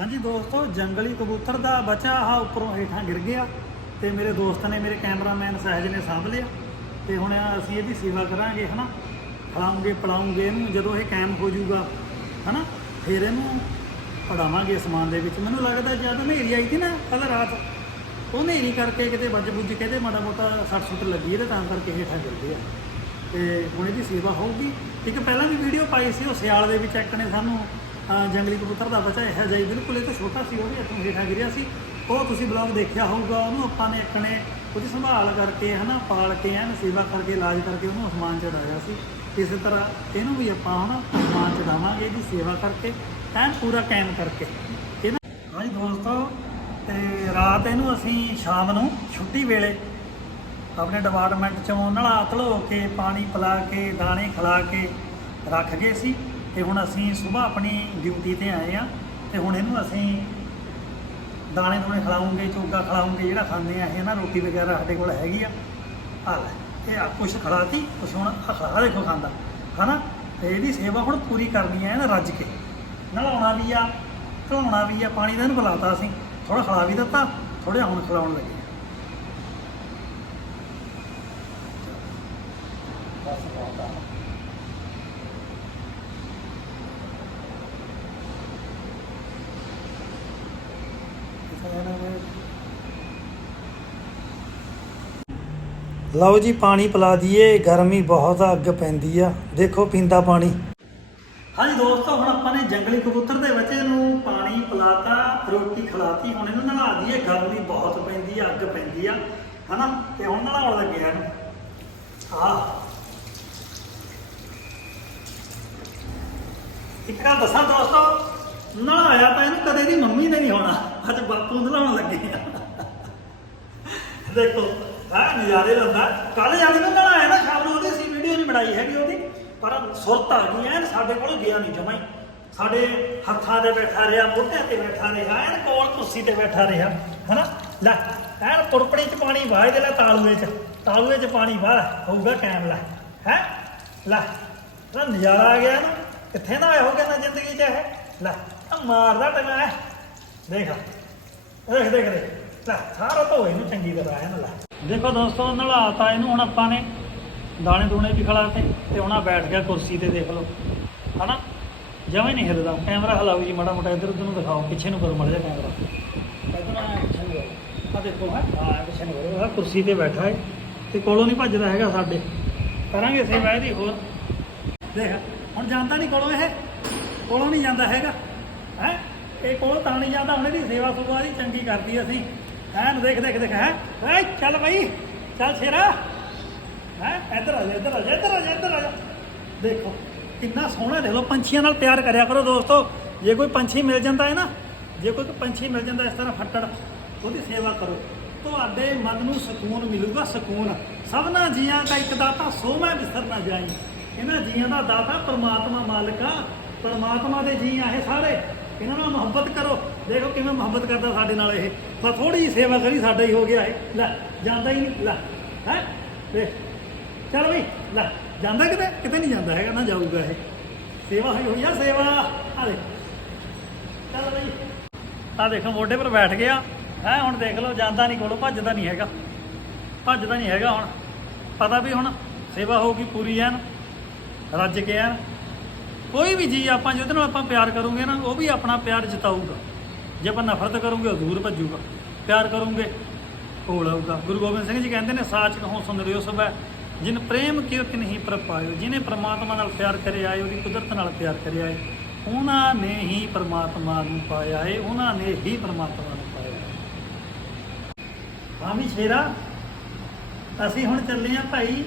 ਹਾਂਜੀ ਦੋਸਤੋ, ਜੰਗਲੀ ਕਬੂਤਰ ਦਾ ਬੱਚਾ ਆ ਉੱਪਰੋਂ ਹੇਠਾਂ ਗਿਰ ਗਿਆ ਤੇ ਮੇਰੇ ਦੋਸਤ ਨੇ ਮੇਰੇ ਕੈਮਰਾਮੈਨ ਸਹਿਜ ਨੇ ਸਾਂਭ ਲਿਆ ਤੇ ਹੁਣ ਅਸੀਂ ਇਹਦੀ ਸੇਵਾ ਕਰਾਂਗੇ, ਹਨਾ? ਖਿਲਾਉਂਗੇ, ਪਿਲਾਉਂਗੇ ਇਹਨੂੰ, ਜਦੋਂ ਇਹ ਕਾਇਮ ਹੋ ਜਾਊਗਾ, ਹਨਾ? ਫਿਰ ਇਹਨੂੰ ਪੜਾਵਾਂਗੇ ਸਮਾਨ ਦੇ ਵਿੱਚ। ਮੈਨੂੰ ਲੱਗਦਾ ਜਦ ਹਨੇਰੀ ਆਈ ਸੀ ਨਾ ਕੱਲ ਰਾਤ। ਉਹ ਹਨੇਰੀ ਕਰਕੇ ਕਿਤੇ ਵੱਜ ਬੁੱਝ ਕੇ ਤੇ ਮਾੜਾ ਮੋਟਾ ਸੱਟ ਸੁੱਟ ਲੱਗੀ ਇਹਦੇ ਤਾਂ ਕਰਕੇ ਹੇਠਾਂ ਗਿਰ ਗਿਆ। ਤੇ ਹੁਣ ਇਹਦੀ ਸੇਵਾ ਹੋਊਗੀ। ਇੱਕ ਪਹਿਲਾਂ ਵੀ ਵੀਡੀਓ ਪਾਈ ਸੀ, ਉਹ ਸਿਆਲ ਦੇ ਵਿੱਚ ਇੱਕ ਨੇ ਸਾਨੂੰ ਜੰਗਲੀ ਕਬੂਤਰ ਦਾ ਬੱਚਾ ਇਹੋ ਜਿਹਾ ਹੀ। ਬਿਲਕੁਲ, ਇਹ ਤੋਂ ਛੋਟਾ ਸੀ, ਉਹ ਵੀ ਇੱਥੋਂ ਹੇਠਾਂ ਗਿਰਿਆ ਸੀ। ਉਹ ਤੁਸੀਂ ਬਲੌਗ ਦੇਖਿਆ ਹੋਊਗਾ, ਉਹਨੂੰ ਆਪਾਂ ਨੇ ਇੱਕ ਨੇ ਉਹਦੀ ਸੰਭਾਲ ਕਰਕੇ, ਹਨਾ, ਪਾਲ ਕੇ, ਐਨ ਸੇਵਾ ਕਰਕੇ, ਇਲਾਜ ਕਰਕੇ ਉਹਨੂੰ ਅਸਮਾਨ ਚੜਾਇਆ ਸੀ। ਇਸੇ ਤਰ੍ਹਾਂ ਇਹਨੂੰ ਵੀ ਆਪਾਂ ਹੁਣ ਅਸਮਾਨ ਚੜਾਵਾਂਗੇ ਇਹਦੀ ਸੇਵਾ ਕਰਕੇ, ਐਨ ਪੂਰਾ ਕਾਇਮ ਕਰਕੇ। ਇਹ ਹਾਂਜੀ ਦੋਸਤੋ, ਤੇ ਰਾਤ ਇਹਨੂੰ ਅਸੀਂ ਸ਼ਾਮ ਨੂੰ ਛੁੱਟੀ ਵੇਲੇ ਆਪਣੇ ਡਿਪਾਰਟਮੈਂਟ ਚੋਂ ਨਲਾ ਧਲੋ ਕੇ, ਪਾਣੀ ਪਿਲਾ ਕੇ, ਦਾਣੇ ਖਿਲਾ ਕੇ ਰੱਖ ਗਏ ਸੀ। ਤੇ ਹੁਣ ਅਸੀਂ ਸਵੇਰ ਆਪਣੀ ਡਿਊਟੀ ਤੇ ਆਏ ਆ ਤੇ ਹੁਣ ਇਹਨੂੰ ਅਸੀਂ ਦਾਣੇ ਦੂਣੇ ਖਿਲਾਉਂਗੇ, ਚੋਗਾ ਖਿਲਾਉਂਗੇ, ਜਿਹੜਾ ਖਾਂਦੇ ਆ, ਇਹ ਨਾ ਰੋਟੀ ਵਗੈਰਾ ਸਾਡੇ ਕੋਲ ਹੈਗੀ ਆ। ਆ ਲੈ, ਇਹ ਆ ਕੁਛ ਖਿਲਾਤੀ, ਕੁਛ ਹੁਣ ਆਹ ਖਿਲਾ ਦੇਖੋ ਖਾਂਦਾ। ਹਨਾ? ਤੇ ਇਹਦੀ ਸੇਵਾ ਹੁਣ ਪੂਰੀ ਕਰਨੀ ਹੈ ਨਾ ਰੱਜ ਕੇ। ਨਲਾਉਣਾ ਵੀ ਆ ਧਲਾਉਣਾ ਵੀ ਆ, ਪਾਣੀ ਦਾ ਇਹਨੂੰ ਪਿਲਾਤਾ ਅਸੀਂ। ਥੋੜਾ ਖਿਲਾ ਵੀ ਦਿੱਤਾ ਥੋੜਾ ਹੁਣ ਖਿਲਾਉਣ ਲੱਗੇ ਬਸ ਬਹੁਤ ਆ ਲਓ ਜੀ ਪਾਣੀ ਪਿਲਾ ਦਈਏ ਗਰਮੀ ਬਹੁਤ ਆ, ਅੱਗ ਪੈਂਦੀ ਆ। ਦੇਖੋ ਪੀਂਦਾ ਪਾਣੀ। ਹਾਂਜੀ ਦੋਸਤੋ ਹੁਣ ਆਪਾਂ ਨੇ ਜੰਗਲੀ ਕਬੂਤਰ ਦੇ ਬੱਚੇ ਨੂੰ ਪਾਣੀ ਪਿਲਾਤਾ ਰੋਟੀ ਖਿਲਾਤੀ ਹੁਣ ਇਹਨੂੰ ਨਲਾ ਦਈਏ। ਗਰਮੀ ਬਹੁਤ ਪੈਂਦੀ ਆ ਅੱਗ ਪੈਂਦੀ ਆ ਹਨਾ? ਤੇ ਹੁਣ ਨਲਾਉਣ ਲੱਗੇ ਆ ਇਹਨੂੰ। ਆ। ਇੱਕ ਗੱਲ ਦੱਸਾਂ ਦੋਸਤੋ ਨਲਾਇਆ ਤਾਂ ਇਹਨੂੰ ਕਦੇ ਦੀ ਮੰਮੀ ਨੇ ਨਹੀਂ ਹੋਣਾ। ਅੱਜ ਬਾਪੂ ਨੂੰ ਲਾਉਣ ਲੱਗੇ ਆ। ਦੇਖੋ ਆ ਨਜ਼ਾਰੇ ਲੈਂਦਾ ਕੱਲ ਜਾਣੀ ਨੂੰ ਨਲਾਇਆ ਨਾ, ਸ਼ਾਮ ਨੂੰ ਉਹਦੀ ਸੀ ਵੀਡੀਓ ਨਹੀਂ ਬਣਾਈ ਹੈਗੀ ਉਹਦੀ, ਪਰ ਸੁਰਤ ਆ ਗਈ, ਐਨ ਸਾਡੇ ਕੋਲ ਗਿਆ ਨਹੀਂ ਜਮਾਈ ਸਾਡੇ ਹੱਥਾਂ ਤੇ ਬੈਠਾ ਰਿਹਾ, ਮੋਢਿਆਂ ਤੇ ਬੈਠਾ ਰਿਹਾ, ਐਨ ਕੋਲ ਕੁਰਸੀ ਤੇ ਬੈਠਾ ਰਿਹਾ, ਹਨਾ? ਲੈ, ਐਨ ਪੁਰਪੜੀ ਚ ਪਾਣੀ ਵਾਹ ਦੇ ਲੈ ਤਾਲੂਏ ਚ। ਤਾਲੂਏ ਚ ਪਾਣੀ ਵਾਹ, ਹੋਊਗਾ ਕਾਇਮ, ਲੈ। ਹੈ? ਲੈ ਨਜ਼ਾਰਾ ਆ ਗਿਆ ਨਾ। ਕਿੱਥੇ ਨਾ ਆਇਆ ਹੋਗਾ ਨਾ ਜ਼ਿੰਦਗੀ ਚ ਇਹ? ਲੈ ਮਾਰਦਾ ਟੰਗਾ ਦੇਖ। ਦੇਖ ਦੇਖ ਦੇਖ। ਲੈ, ਸਾਰਾ ਧੋ ਇਹਨੂੰ ਚੰਗੀ ਤਰ੍ਹਾਂ ਹੈ ਨਾ ਦੇਖੋ ਦੋਸਤੋ ਨਲਾਤਾ ਇਹਨੂੰ ਹੁਣ ਆਪਾਂ ਨੇ ਦਾਣੇ ਦੂਣੇ ਵੀ ਖਿਲਾਤੇ ਤੇ ਹੁਣ ਆ ਬੈਠ ਗਿਆ ਕੁਰਸੀ ਤੇ ਦੇਖ ਲਓ। ਹਨਾ? ਜਮਾਂ ਹੀ ਨਹੀਂ ਹਿਲਦਾ। ਕੈਮਰਾ ਹਲਾਓ ਜੀ, ਮਾੜਾ ਮੋਟਾ ਇੱਧਰ ਉੱਧਰ ਨੂੰ ਦਿਖਾਓ, ਪਿੱਛੇ ਨੂੰ ਕਰੋ ਮੜ ਜਾ ਕੈਮਰਾ। ਇੱਧਰ ਆ, ਪਿੱਛੇ ਨੂੰ ਕਰੋ। ਆ ਦੇਖੋ, ਹੈ? ਆ, ਪਿੱਛੇ ਨੂੰ ਕਰੋ। ਆ ਕੁਰਸੀ ਤੇ ਬੈਠਾ ਹੈ ਤੇ ਕੋਲੋਂ ਨਹੀਂ ਭੱਜਦਾ ਹੈਗਾ ਸਾਡੇ। ਕਰਾਂਗੇ ਸੇਵਾ ਇਹਦੀ ਹੋਰ। ਦੇਖ, ਹੁਣ ਜਾਂਦਾ ਨਹੀਂ ਕੋਲੋਂ ਇਹ? ਕੋਲੋਂ ਨਹੀਂ ਜਾਂਦਾ ਹੈਗਾ। ਹੈ? ਇਹ ਕੋਲ ਤਾਂ ਨਹੀਂ ਜਾਂਦਾ ਉਹਨੇ ਦੀ ਸੇਵਾ ਸੁਭਾ ਦੀ ਚੰਗੀ ਕਰਦੀ ਅਸੀਂ। ਐਨ ਦੇਖ ਦੇਖ ਦੇਖ, ਹੈ। ਏ ਚੱਲ ਬਈ, ਚੱਲ ਸ਼ੇਰਾ। ਹੈ, ਇੱਧਰ ਆ ਜਾ, ਇੱਧਰ ਆ ਜਾ, ਇੱਧਰ ਆ ਜਾ, ਇੱਧਰ ਆ ਜਾ। ਦੇਖੋ, ਕਿੰਨਾ ਸੋਹਣਾ ਦੇਖ ਲਓ, ਪੰਛੀਆਂ ਨਾਲ ਪਿਆਰ ਕਰਿਆ ਕਰੋ ਦੋਸਤੋ। ਜੇ ਕੋਈ ਪੰਛੀ ਮਿਲ ਜਾਂਦਾ ਹੈ ਨਾ, ਜੇ ਕੋਈ ਪੰਛੀ ਮਿਲ ਜਾਂਦਾ ਇਸ ਤਰ੍ਹਾਂ ਫੱਟੜ, ਉਹਦੀ ਸੇਵਾ ਕਰੋ। ਤੁਹਾਡੇ ਮਨ ਨੂੰ ਸਕੂਨ ਮਿਲੂਗਾ, ਸਕੂਨ। ਸਭਨਾ ਜੀਆਂ ਦਾ ਇੱਕ ਦਾਤਾ, ਸੋ ਮੈਂ ਵਿਸਰ ਨਾ ਜਾਈ। ਇਹਨਾਂ ਜੀਆਂ ਦਾ ਦਾਤਾ ਪਰਮਾਤਮਾ ਮਾਲਕ ਆ ਪਰਮਾਤਮਾ ਦੇ ਜੀ ਆ ਇਹ ਸਾਰੇ। ਇਹਨਾਂ ਨਾਲ ਮੁਹੱਬਤ ਕਰੋ। ਦੇਖੋ ਕਿਵੇਂ ਮੁਹੱਬਤ ਕਰਦਾ ਸਾਡੇ ਨਾਲ ਇਹ। ਪਰ ਥੋੜੀ ਜਿਹੀ ਸੇਵਾ ਕਰੀ, ਸਾਡਾ ਹੀ ਹੋ ਗਿਆ ਇਹ। ਲੈ, ਜਾਂਦਾ ਹੀ ਨਹੀਂ, ਲੈ, ਹੈ? ਦੇਖ, ਚੱਲ ਬਈ, ਲੈ, ਜਾਂਦਾ ਕਿਤੇ? ਕਿਤੇ ਨਹੀਂ ਜਾਂਦਾ ਹੈਗਾ, ਨਾ ਜਾਊਗਾ ਇਹ। ਸੇਵਾ ਹੋਈ ਹੋਈ ਆ, ਸੇਵਾ। ਆ ਦੇ ਚੱਲ ਬਈ। ਆ ਦੇਖੋ, ਮੋਢੇ ਪਰ ਬੈਠ ਗਿਆ। ਹੈ, ਹੁਣ ਦੇਖ ਲਓ, ਜਾਂਦਾ ਨਹੀਂ ਕੋਲੋਂ, ਭੱਜਦਾ ਨਹੀਂ ਹੈਗਾ। ਭੱਜਦਾ ਨਹੀਂ ਹੈਗਾ ਹੁਣ। ਪਤਾ ਵੀ ਹੁਣ ਸੇਵਾ ਹੋਊਗੀ ਪੂਰੀ ਐਨ, ਰੱਜ ਕੇ ਐਨ। ਕੋਈ ਵੀ ਜੀ ਆਪਾਂ ਜਿਹਦੇ ਨਾਲ ਆਪਾਂ ਪਿਆਰ ਕਰੂਗੇ ਨਾ, ਉਹ ਵੀ ਆਪਣਾ ਪਿਆਰ ਜਿਤਾਊਗਾ। ਜੇ ਆਪਾਂ ਨਫ਼ਰਤ ਕਰੂਗੇ, ਉਹ ਦੂਰ ਭੱਜੂਗਾ। ਪਿਆਰ ਕਰੂਗੇ ਕੋਲ ਆਊਗਾ। ਗੁਰੂ ਗੋਬਿੰਦ ਸਿੰਘ ਜੀ ਕਹਿੰਦੇ ਨੇ ਸਾਚ ਕਹੋ ਸੁੰਦਰਿਓ ਸਭੈ। ਜਿਨ ਪ੍ਰੇਮ ਕੀਰਤ ਨਹੀਂ ਪ੍ਰਪਾਇਓ, ਜਿਨੇ ਪ੍ਰਮਾਤਮਾ ਨਾਲ ਪਿਆਰ ਕਰਿਆ ਏ ਉਹਦੀ ਕੁਦਰਤ ਨਾਲ ਪਿਆਰ ਕਰਿਆ ਏ ਉਹਨਾਂ ਨੇ ਹੀ ਪ੍ਰਮਾਤਮਾ ਨੂੰ ਪਾਇਆ ਏ ਉਹਨਾਂ ਨੇ ਹੀ ਪ੍ਰਮਾਤਮਾ ਨੂੰ ਪਾਇਆ ਏ ਸ਼ੇਰਾ ਅਸੀਂ ਹੁਣ ਚੱਲੇ ਆ ਭਾਈ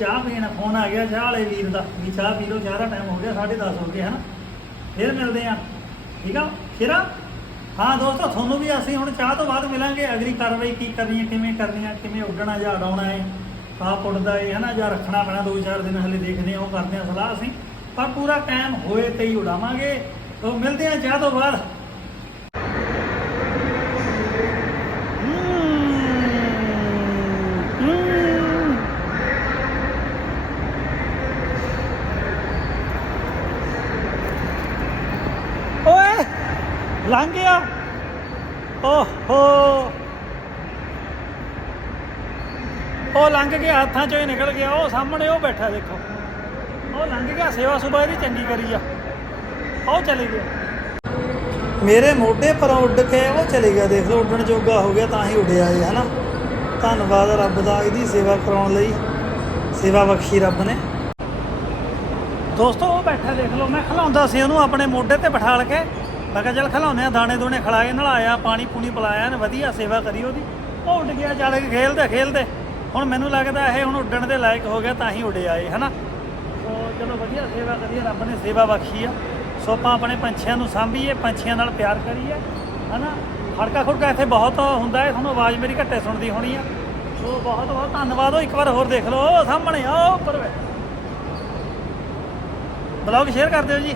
ਚਾਹ ਪੀਣ ਫੋਨ ਆ ਗਿਆ, ਚਾਹ ਵਾਲੇ ਵੀਰ ਦਾ, ਵੀ ਚਾਹ ਪੀ ਲਓ, ਚਾਹ ਦਾ ਟਾਈਮ ਹੋ ਗਿਆ 10:30 ਹੋ ਗਏ, ਹਨ? ਫਿਰ ਮਿਲਦੇ ਆ ਠੀਕ ਆ? ਸ਼ੇਰਾ? ਹਾਂ ਦੋਸਤੋ, ਤੁਹਾਨੂੰ ਵੀ ਅਸੀਂ ਹੁਣ ਚਾਹ ਤੋਂ ਬਾਅਦ ਮਿਲਾਂਗੇ। ਅਗਲੀ ਕਾਰਵਾਈ ਕੀ ਕਰਨੀ ਹੈ, ਕਿਵੇਂ ਕਰਨੀ ਹੈ, ਕਿਵੇਂ ਉੱਡਣਾ ਜਾਂ ਉਡਾਉਣਾ ਹੈ ਆਪ ਉੱਡਦਾ ਹੈ, ਹਨਾ? ਜਾਂ ਰੱਖਣਾ ਪੈਣਾ, ਦੋ ਚਾਰ ਦਿਨ ਹਲੇ ਦੇਖਦੇ ਆ ਉਹ ਕਰਦੇ ਆ ਸਲਾਹ ਅਸੀਂ। ਪਰ ਪੂਰਾ ਟਾਈਮ ਹੋਏ ਤੇ ਹੀ ਉਡਾਵਾਂਗੇ। ਉਹ ਮਿਲਦੇ ਆ ਚਾਹ ਤੋਂ ਬਾਅਦ। ਲੰਘ ਗਿਆ। ਓਹੋ। ਉਹ ਲੰਘ ਗਿਆ ਹੱਥਾਂ ਚੋਂ ਹੀ ਨਿਕਲ ਗਿਆ। ਉਹ ਸਾਹਮਣੇ ਉਹ ਬੈਠਾ ਦੇਖੋ। ਉਹ ਲੰਘ ਗਿਆ ਸੇਵਾ ਸੁਭਾ ਇਹਦੀ ਚੰਗੀ ਕਰੀ ਆ। ਉਹ ਚਲੇ ਗਿਆ। ਮੇਰੇ ਮੋਢੇ ਪਰ ਉੱਡ ਕੇ ਉਹ ਚਲੇ ਗਿਆ। ਦੇਖ ਲਓ ਉੱਡਣ ਜੋਗਾ ਹੋ ਗਿਆ ਤਾਂ ਹੀ ਉੱਡਿਆ ਇਹ ਹਨਾ? ਧੰਨਵਾਦ ਰੱਬ ਦਾ ਇਹਦੀ ਸੇਵਾ ਕਰਾਉਣ ਲਈ। ਸੇਵਾ ਬਖਸ਼ੀ ਰੱਬ ਨੇ। ਦੋਸਤੋ ਉਹ ਬੈਠਾ ਦੇਖ ਲਓ। ਮੈਂ ਖਿਲਾਉਂਦਾ ਸੀ ਉਹਨੂੰ ਆਪਣੇ ਮੋਢੇ ਤੇ ਬਿਠਾਲ ਕੇ। ਮੈਂ ਕਿਹਾ ਚੱਲ ਖਿਲਾਉਂਦੇ ਆ ਦਾਣੇ ਦੂਣੇ ਖਿਲਾਏ ਨਲਾਇਆ ਪਾਣੀ ਪੂਣੀ ਪਿਲਾਇਆ ਨੇ ਵਧੀਆ ਸੇਵਾ ਕਰੀ ਉਹਦੀ। ਉਹ ਉੱਡ ਗਿਆ ਚੱਲ ਕੇ ਖੇਲਦੇ ਖੇਲਦੇ। ਹੁਣ ਮੈਨੂੰ ਲੱਗਦਾ ਇਹ ਹੁਣ ਉੱਡਣ ਦੇ ਲਾਇਕ ਹੋ ਗਿਆ ਤਾਂ ਹੀ ਉੱਡਿਆ ਇਹ ਹਨਾ? ਸੋ ਚਲੋ ਵਧੀਆ ਸੇਵਾ ਕਰੀਏ ਰੱਬ ਨੇ ਸੇਵਾ ਬਖਸ਼ੀ ਆ। ਸੋ ਆਪਾਂ ਆਪਣੇ ਪੰਛੀਆਂ ਨੂੰ ਸਾਂਭੀਏ, ਪੰਛੀਆਂ ਨਾਲ ਪਿਆਰ ਕਰੀਏ, ਹਨਾ? ਖੜਕਾ ਖੁੜਕਾ ਇੱਥੇ ਬਹੁਤ ਹੁੰਦਾ ਹੈ ਤੁਹਾਨੂੰ ਆਵਾਜ਼ ਮੇਰੀ ਘੱਟੇ ਸੁਣਦੀ ਹੋਣੀ ਆ। ਸੋ ਬਹੁਤ ਬਹੁਤ ਧੰਨਵਾਦ, ਉਹ ਇੱਕ ਵਾਰ ਹੋਰ ਦੇਖ ਲਓ ਉਹ ਸਾਹਮਣੇ ਆ ਉਹ ਉੱਪਰ ਬਲੌਗ ਸ਼ੇਅਰ ਕਰ ਦਿਓ ਜੀ।